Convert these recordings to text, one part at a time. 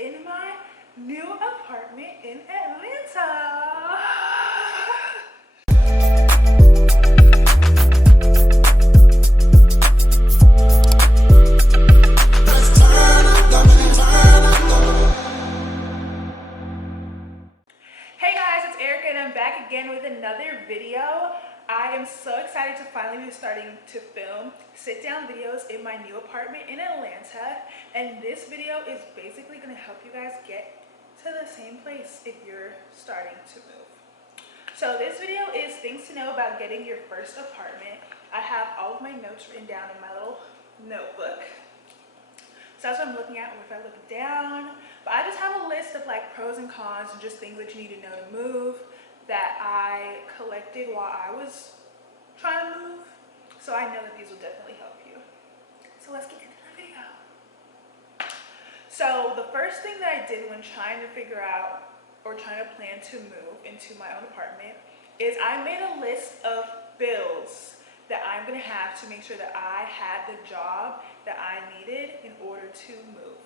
in my new apartment in Atlanta. Hey guys, it's Erika and I'm back again with another video. I am so excited to finally be starting to film sit-down videos in my new apartment in Atlanta, and this video is basically going to help you guys get to the same place if you're starting to move. So this video is things to know about getting your first apartment. I have all of my notes written down in my little notebook. So that's what I'm looking at if I look down. But I just have a list of like pros and cons and just things that you need to know to move that I collected while I was trying to move. So I know that these will definitely help you. So let's get into the video. So the first thing that I did when trying to figure out or trying to plan to move into my own apartment is I made a list of bills that I'm gonna have to make sure that I had the job that I needed in order to move.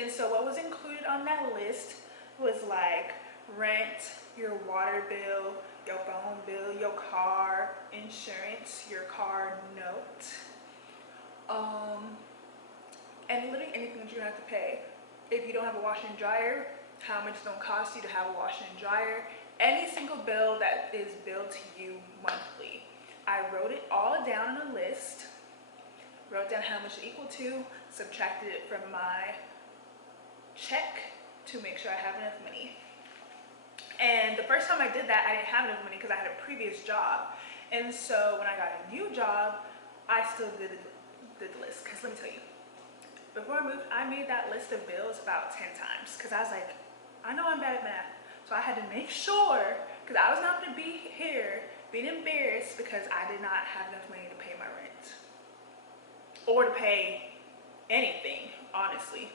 And so what was included on that list was like rent, your water bill, your phone bill, your car insurance, your car note, and literally anything that you're gonna have to pay. If you don't have a washer and dryer, how much it's gonna cost you to have a washer and dryer, any single bill that is billed to you monthly. I wrote it all down on a list, wrote down how much it equal to, subtracted it from my check to make sure I have enough money. And the first time I did that, I didn't have enough money because I had a previous job. And so when I got a new job, I still did the list. Because let me tell you, before I moved, I made that list of bills about 10 times. Because I was like, I know I'm bad at math. So I had to make sure, because I was not going to be here being embarrassed because I did not have enough money to pay my rent. Or to pay anything, honestly.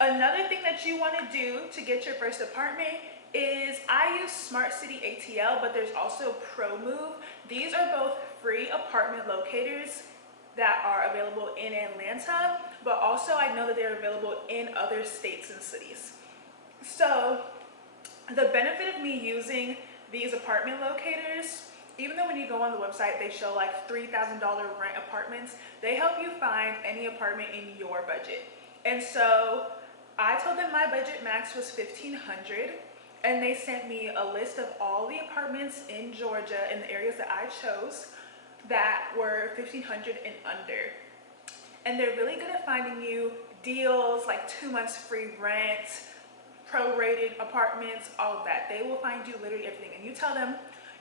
Another thing that you want to do to get your first apartment is I use Smart City ATL, but there's also ProMove. These are both free apartment locators that are available in Atlanta, but also I know that they're available in other states and cities. So the benefit of me using these apartment locators, even though when you go on the website they show like $3,000 rent apartments, they help you find any apartment in your budget. And so I told them my budget max was $1,500, and they sent me a list of all the apartments in Georgia in the areas that I chose that were $1,500 and under. And they're really good at finding you deals like 2 months free rent, prorated apartments, all of that. They will find you literally everything. And you tell them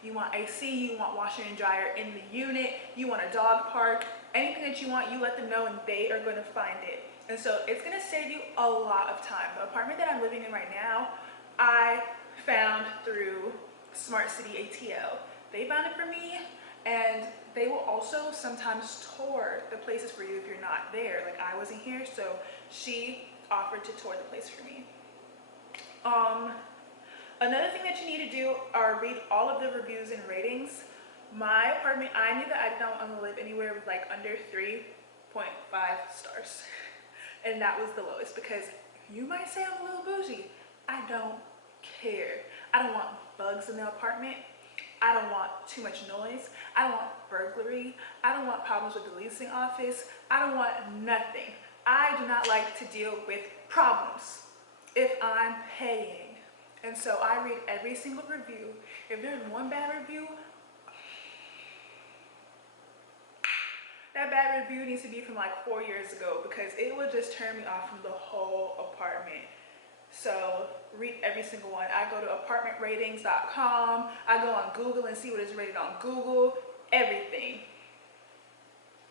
you want AC, you want washer and dryer in the unit, you want a dog park, anything that you want, you let them know and they are going to find it. And so it's going to save you a lot of time. The apartment that I'm living in right now, I found through Smart City ATL. They found it for me, and they will also sometimes tour the places for you if you're not there. Like I wasn't here, so she offered to tour the place for me. Another thing that you need to do are read all of the reviews and ratings. My apartment, I knew that I don't want to live anywhere with like under 3.5 stars. And that was the lowest, because you might say I'm a little bougie. I don't care. I don't want bugs in the apartment. I don't want too much noise. I don't want burglary. I don't want problems with the leasing office. I don't want nothing. I do not like to deal with problems if I'm paying. And so I read every single review. If there's one bad review, that bad review needs to be from like 4 years ago, because it will just turn me off from the whole apartment. So read every single one. I go to apartmentratings.com. I go on Google and see what is rated on Google. Everything.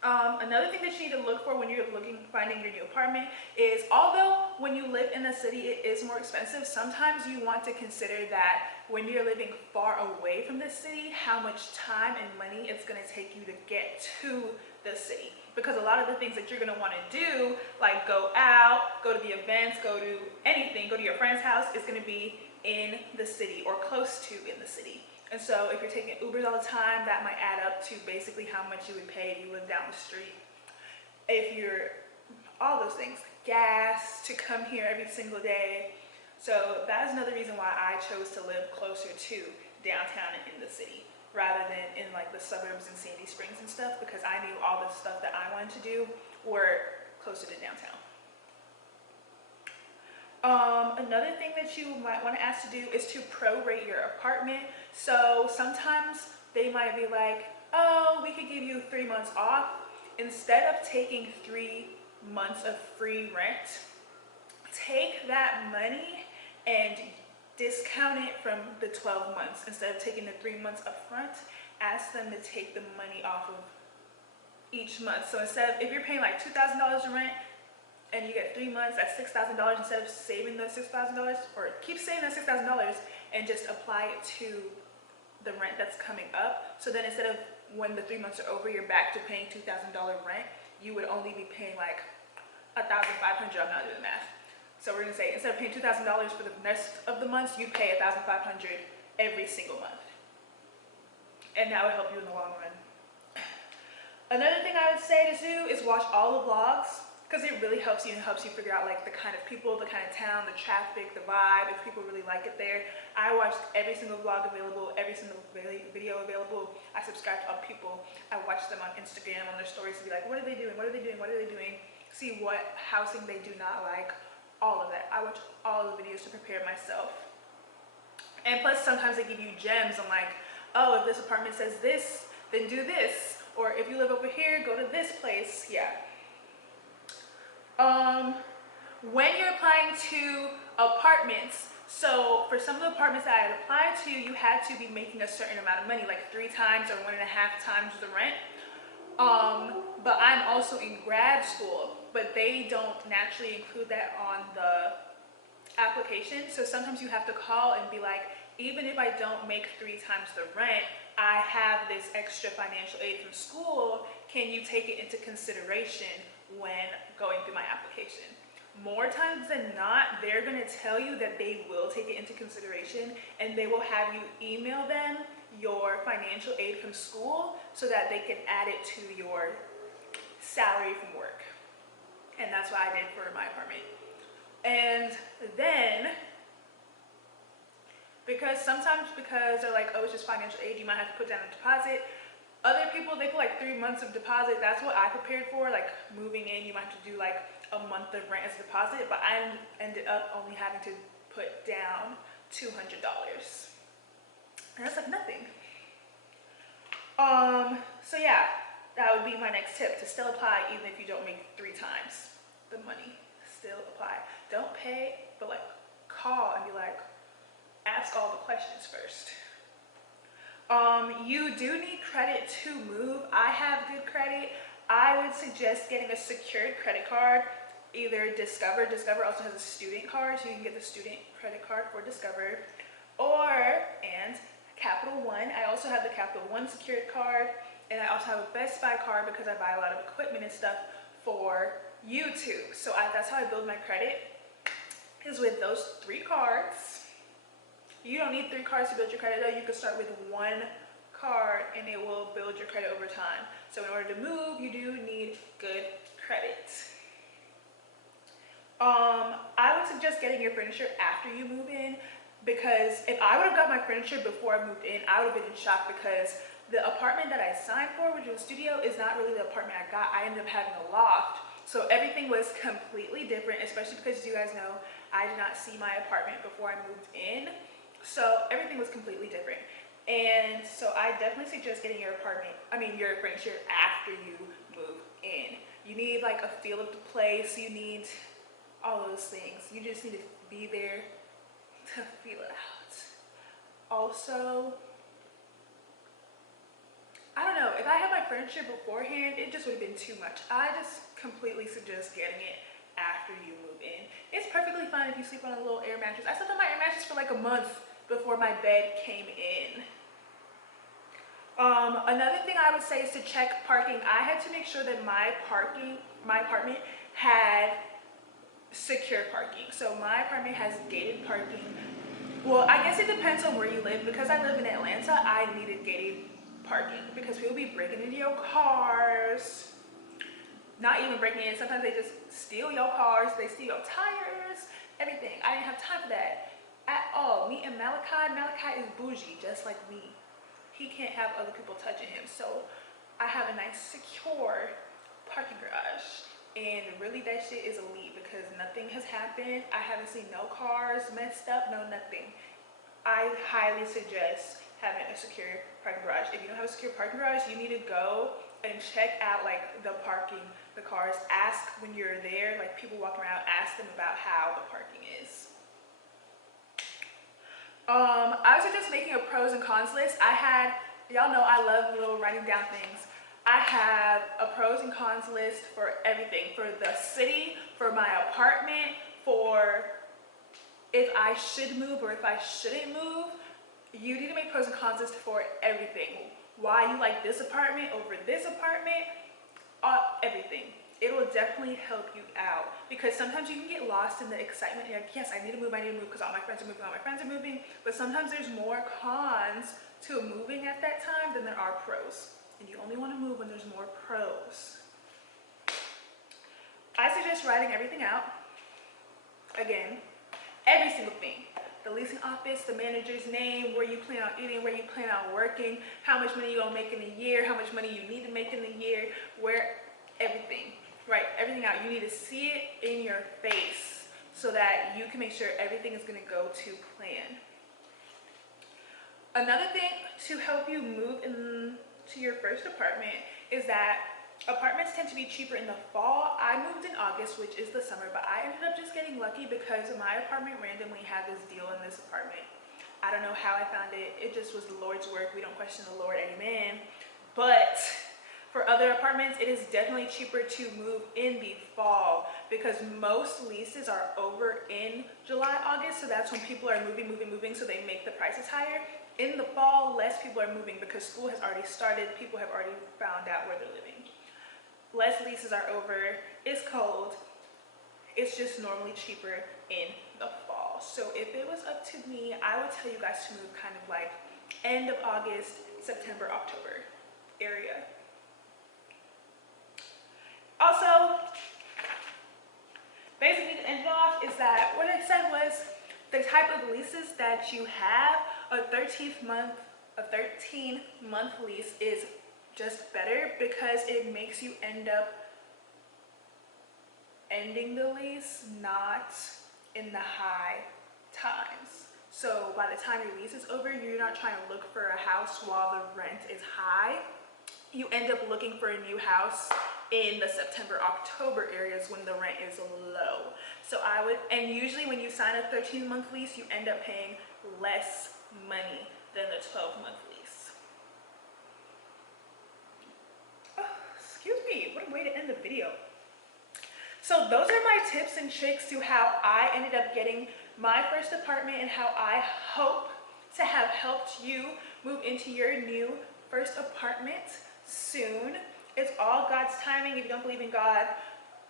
Another thing that you need to look for when you're finding your new apartment is, although when you live in the city it is more expensive, sometimes you want to consider that when you're living far away from the city, how much time and money it's going to take you to get to the city. Because a lot of the things that you're going to want to do, like go out, go to the events, go to anything, go to your friend's house, is going to be in the city or close to in the city. And so if you're taking Ubers all the time, that might add up to basically how much you would pay if you live down the street. If you're, all those things. gas to come here every single day. So that is another reason why I chose to live closer to downtown and in the city rather than in like the suburbs and Sandy Springs and stuff, because I knew all the stuff that I wanted to do were closer to downtown. Another thing that you might want to ask to do is to prorate your apartment. So sometimes they might be like, oh, we could give you 3 months off. Instead of taking 3 months of free rent, take that money and discount it from the 12 months. Instead of taking the 3 months up front, ask them to take the money off of each month. So instead of, if you're paying like $2,000 in rent and you get 3 months, that's $6,000. Instead of saving those $6,000, or keep saving that $6,000 and just apply it to the rent that's coming up. So then instead of when the 3 months are over, you're back to paying $2,000 rent, you would only be paying like $1,500. I'm not doing the math. So we're gonna say instead of paying $2,000 for the rest of the months, you pay $1,500 every single month, and that would help you in the long run. Another thing I would say to do is watch all the vlogs, because it really helps you, and helps you figure out like the kind of people, the kind of town, the traffic, the vibe, if people really like it there. I watched every single vlog available, every single video available. I subscribe to other people. I watch them on Instagram, on their stories, to be like, what are they doing? What are they doing? What are they doing? See what housing they do not like. All of that. I watch all of the videos to prepare myself. And plus sometimes they give you gems on like, oh, if this apartment says this, then do this. Or if you live over here, go to this place. Yeah. When you're applying to apartments, so for some of the apartments that I had applied to, you had to be making a certain amount of money, like 3 times or 1.5 times the rent. But I'm also in grad school, but they don't naturally include that on the application. So sometimes you have to call and be like, even if I don't make 3 times the rent, I have this extra financial aid from school. Can you take it into consideration when going through my application? More times than not, they're going to tell you that they will take it into consideration, and they will have you email them your financial aid from school so that they can add it to your salary from work. And that's what I did for my apartment. And then, because they're like, oh, it's just financial aid, you might have to put down a deposit. Other people, they put like 3 months of deposit. That's what I prepared for. Like moving in, you might have to do like a month of rent as a deposit, but I ended up only having to put down $200. And that's like nothing. So yeah, that would be my next tip, to still apply even if you don't make 3 times the money. Still apply. Don't pay, but like call and be like, ask all the questions first. You do need credit to move. I have good credit. I would suggest getting a secured credit card, either Discover. Discover also has a student card, so you can get the student credit card for Discover, and Capital One. I also have the Capital One secured card, and I also have a Best Buy card because I buy a lot of equipment and stuff for YouTube. So that's how I build my credit, is with those 3 cards. You don't need 3 cards to build your credit though. You can start with 1 card and it will build your credit over time. So in order to move, you do need good credit. I would suggest getting your furniture after you move in, because if I would have got my furniture before I moved in, I would have been in shock, because the apartment that I signed for, which was a studio, is not really the apartment I got. I ended up having a loft. So everything was completely different, especially because you guys know I did not see my apartment before I moved in. So everything was completely different. And so I definitely suggest getting your furniture after you move in. You need like a feel of the place. You need all those things. You just need to be there to feel it out. Also, I don't know, if I had my furniture beforehand, it just would have been too much. I just completely suggest getting it after you move in. It's perfectly fine if you sleep on a little air mattress. I slept on my air mattress for like a month before my bed came in. Another thing I would say is to check parking. I had to make sure that my apartment had secure parking. So my apartment has gated parking. Well, I guess it depends on where you live. Because I live in Atlanta, I needed gated parking because people be breaking into your cars. not even breaking in. Sometimes they just steal your cars, they steal your tires, everything. I didn't have time for that at all. Me and Malachi is bougie, just like me. He can't have other people touching him. So I have a nice, secure parking garage. And really that shit is elite because nothing has happened. I haven't seen no cars messed up, no nothing. I highly suggest having a secure parking garage. If you don't have a secure parking garage, you need to go and check out like the parking, the cars. Ask when you're there, like people walking around, ask them about how the parking is. I was just making a pros and cons list. I had, y'all know I love little writing down things. I have a pros and cons list for everything, for the city, for my apartment, for if I should move or if I shouldn't move. You need to make pros and cons list for everything. Why you like this apartment over this apartment, everything. It will definitely help you out because sometimes you can get lost in the excitement. You're like, yes, I need to move because all my friends are moving, But sometimes there's more cons to moving at that time than there are pros. And you only want to move when there's more pros. I suggest writing everything out. Again, every single thing. The leasing office, the manager's name, where you plan on eating, where you plan on working, how much money you're gonna make in a year, how much money you need to make in a year, where everything. Write everything out. You need to see it in your face so that you can make sure everything is gonna go to plan. Another thing to help you move into your first apartment is that apartments tend to be cheaper in the fall. I moved in August, which is the summer, but I ended up just getting lucky because my apartment randomly had this deal in this apartment. I don't know how I found it. It just was the Lord's work. We don't question the Lord, amen. But for other apartments, it is definitely cheaper to move in the fall because most leases are over in July, August. So that's when people are moving, so they make the prices higher. In the fall, less people are moving because school has already started. People have already found out where they're living. Less leases are over. It's cold. It's just normally cheaper in the fall. So if it was up to me, I would tell you guys to move kind of like end of August, September, October area. Also, basically to end it off is that what I said was the type of leases that you have, a 13-month lease is just better because it makes you end up ending the lease not in the high times. So by the time your lease is over, you're not trying to look for a house while the rent is high. You end up looking for a new house in the September, October areas when the rent is low. So and usually when you sign a 13-month lease, you end up paying less money than the 12-month lease. Excuse me, what a way to end the video. So those are my tips and tricks to how I ended up getting my first apartment and how I hope to have helped you move into your new first apartment soon. It's all God's timing. If you don't believe in God,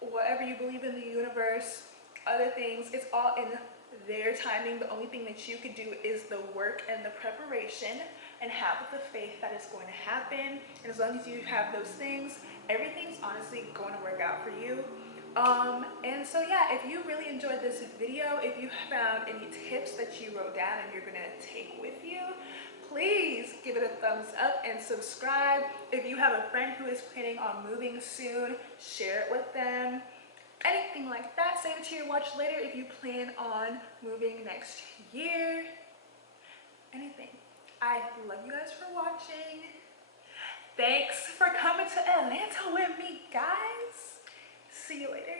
whatever you believe in the universe, other things, it's all in their timing. The only thing that you could do is the work and the preparation and have the faith that it's going to happen. And as long as you have those things, everything's honestly going to work out for you. And so yeah, if you really enjoyed this video, if you found any tips that you wrote down and you're gonna take with you, please give it a thumbs up and subscribe. If you have a friend who is planning on moving soon, share it with them. Anything like that, save it to your watch later if you plan on moving next year. Anything. I love you guys for watching. Thanks for coming to Atlanta with me, guys. See you later.